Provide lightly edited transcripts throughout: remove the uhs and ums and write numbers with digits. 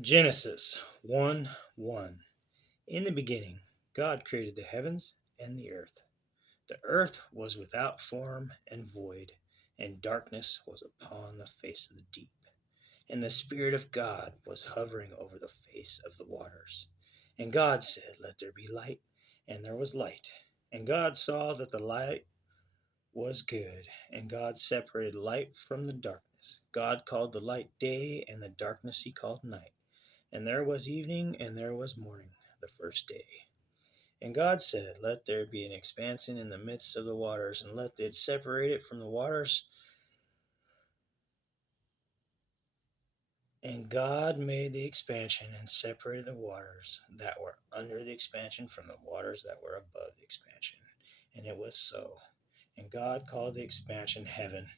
Genesis 1 1. In the beginning, God created the heavens and the earth. The earth was without form and void, and darkness was upon the face of the deep. And the Spirit of God was hovering over the face of the waters. And God said, "Let there be light," and there was light. And God saw that the light was good, and God separated light from the darkness. God called the light day, and the darkness he called night. And there was evening, and there was morning, the first day. And God said, "Let there be an expanse in the midst of the waters, and let it separate it from the waters." And God made the expansion and separated the waters that were under the expansion from the waters that were above the expansion. And it was so. And God called the expansion heaven.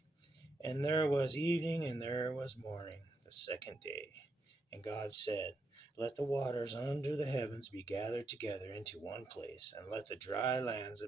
And there was evening, and there was morning, the second day. And God said, "Let the waters under the heavens be gathered together into one place, and let the dry lands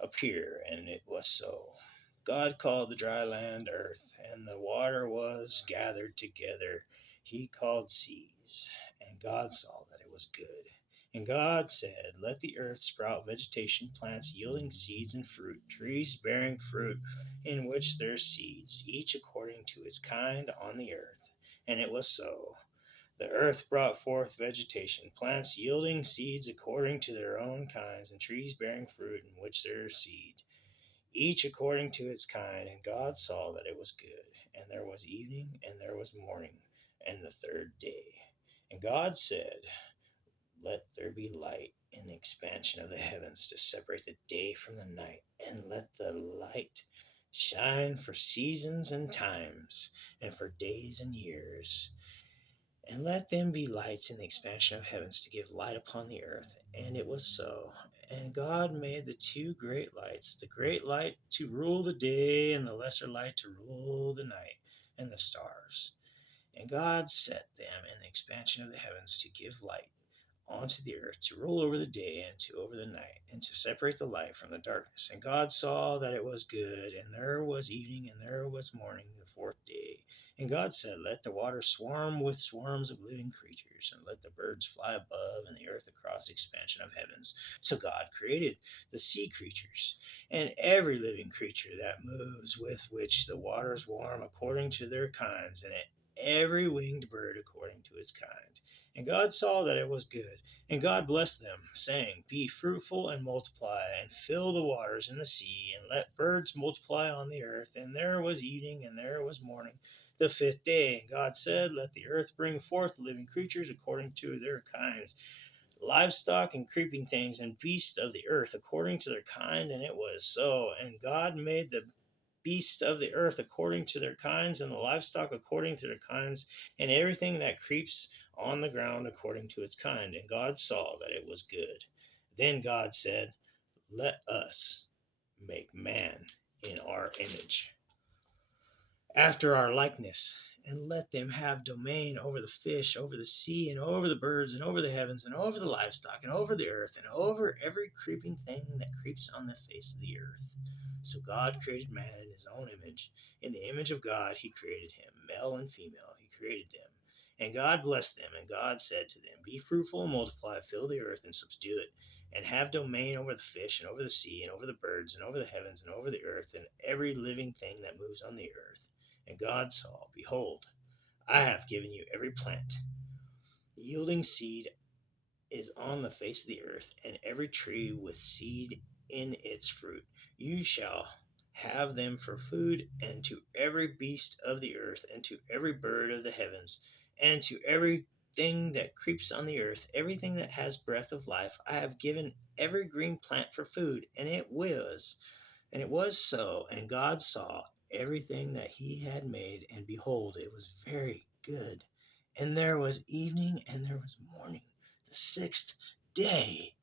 appear." And it was so. God called the dry land earth, and the water was gathered together he called seas. And God saw that it was good. And God said, "Let the earth sprout vegetation, plants yielding seeds and fruit, trees bearing fruit in which there's seeds, each according to its kind on the earth." And it was so. The earth brought forth vegetation, plants yielding seeds according to their own kinds, and trees bearing fruit in which there is seed, each according to its kind. And God saw that it was good. And there was evening, and there was morning, and the third day. And God said, "Let there be light in the expansion of the heavens to separate the day from the night, and let the light shine for seasons and times, and for days and years. And let them be lights in the expansion of heavens to give light upon the earth." And it was so. And God made the two great lights, the great light to rule the day, and the lesser light to rule the night, and the stars. And God set them in the expansion of the heavens to give light onto the earth, to rule over the day and to over the night, and to separate the light from the darkness. And God saw that it was good, and there was evening, and there was morning, the fourth day. And God said, "Let the water swarm with swarms of living creatures, and let the birds fly above and the earth across the expansion of heavens." So God created the sea creatures, and every living creature that moves, with which the waters warm, according to their kinds, and every winged bird according to its kind. And God saw that it was good. And God blessed them, saying, "Be fruitful and multiply, and fill the waters in the sea, and let birds multiply on the earth." And there was evening, and there was morning, the fifth day. And God said, "Let the earth bring forth living creatures according to their kinds, livestock and creeping things, and beasts of the earth according to their kind." And it was so. And God made the beasts of the earth according to their kinds, and the livestock according to their kinds, and everything that creeps on the ground according to its kind. And God saw that it was good. Then God said, "Let us make man in our image, after our likeness, and let them have domain over the fish, over the sea, and over the birds, and over the heavens, and over the livestock, and over the earth, and over every creeping thing that creeps on the face of the earth." So God created man in his own image. In the image of God he created him, male and female he created them. And God blessed them, and God said to them, "Be fruitful and multiply, fill the earth and subdue it, and have domain over the fish, and over the sea, and over the birds, and over the heavens, and over the earth, and every living thing that moves on the earth." And God saw, behold, I have given you every plant yielding seed is on the face of the earth, and every tree with seed in its fruit. You shall have them for food, and to every beast of the earth, and to every bird of the heavens, and to every thing that creeps on the earth, everything that has breath of life, I have given every green plant for food. And it was so. And God saw everything that he had made, and behold, it was very good. And there was evening, and there was morning, the sixth day.